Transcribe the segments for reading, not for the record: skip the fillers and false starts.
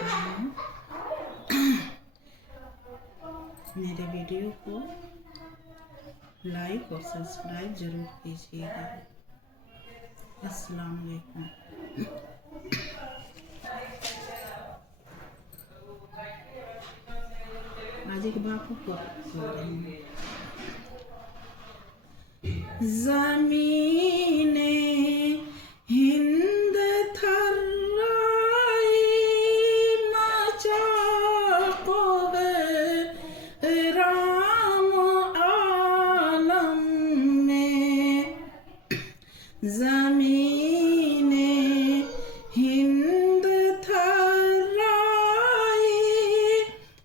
हैं। मेरे वीडियो को लाइक और सब्सक्राइब जरूर कीजिएगा। अस्सलाम वालेकुम। आज एक बापू को बोल रही हूँ। ज़मीने हिंद थर्राई मचाक़ब राम आलम में। ज़मीने हिंद थर्राई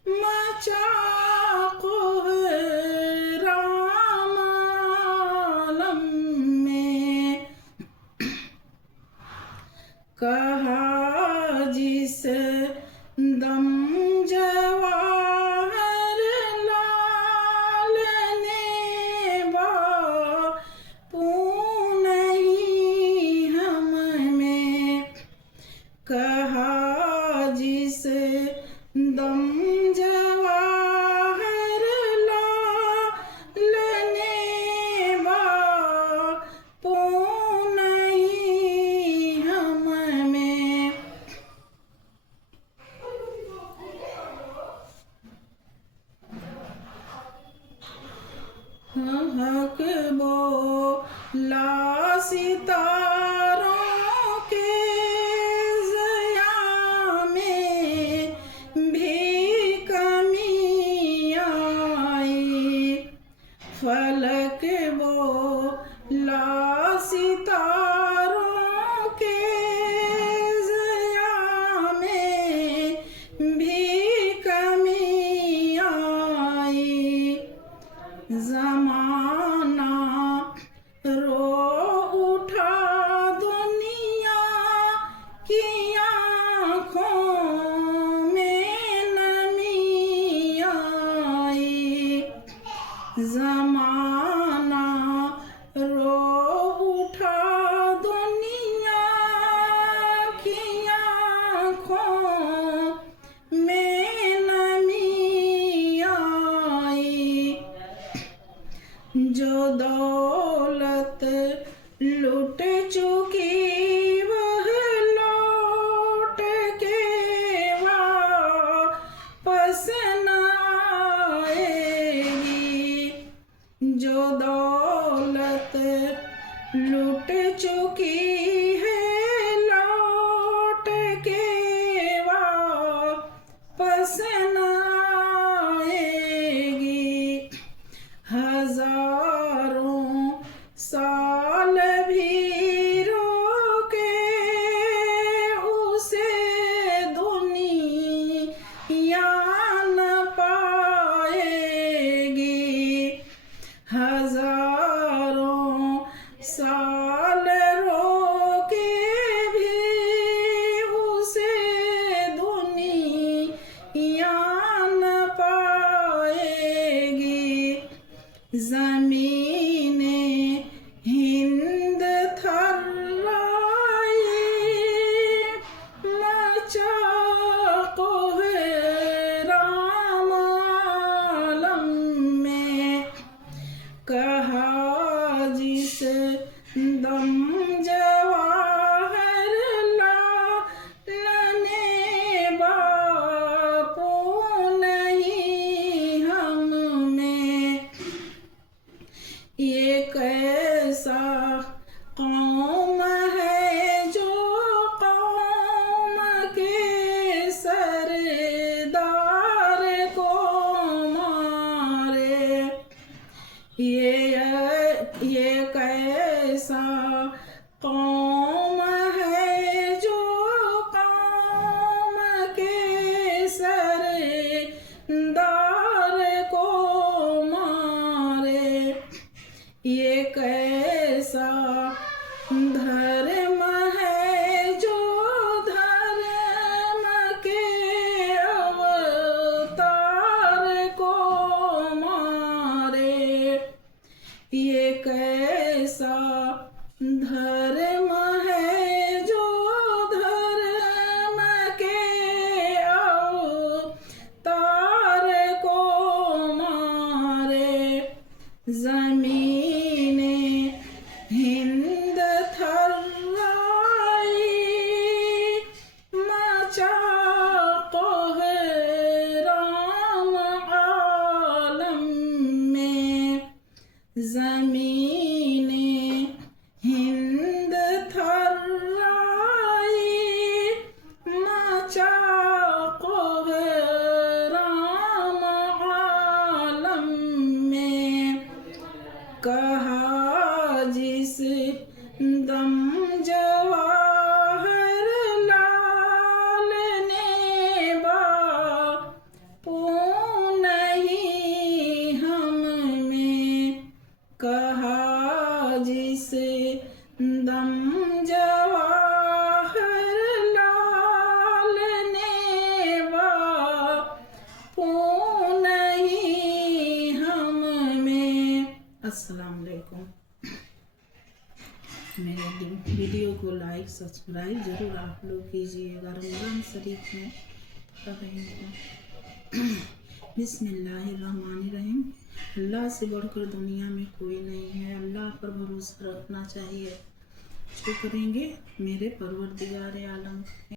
मचाक़ब राम आलम में। कहा जिस दम जवाहर लाल ने बापू नहीं हम में। कहा जिस दम जवाहर लाल ने बापू नहीं हम में। हक बोला सितारों के ज़या में भी कमी आई। फलक बोला सितारों के ज़या में भी कमी आई। ज़माना रो उठा दुनिया की आँखों में नमी आई। ज़माना रो उठा दुनिया की आँखों में नमी आई। जो दौलत लुट चुकी वह लौट के वापस न आएगी। जो दौलत लुट चुकी है लौट के चाको है राम आलम में, कहा जिस दम जवाहर लाल ने बापू नहीं हम में, कहा जिस दम जवाहर लाल ने बापू नहीं हम में। अस्सलाम वालेकुम। मेरे वीडियो को लाइक सब्सक्राइब ज़रूर आप लोग कीजिएगा। रमज़ान शरीफ में बिस्मिल्लाहिर्रहमानिर्रहीम। अल्लाह से बढ़कर दुनिया में कोई नहीं है, अल्लाह पर भरोसा रखना चाहिए। जो करेंगे मेरे परवरदिगार आलम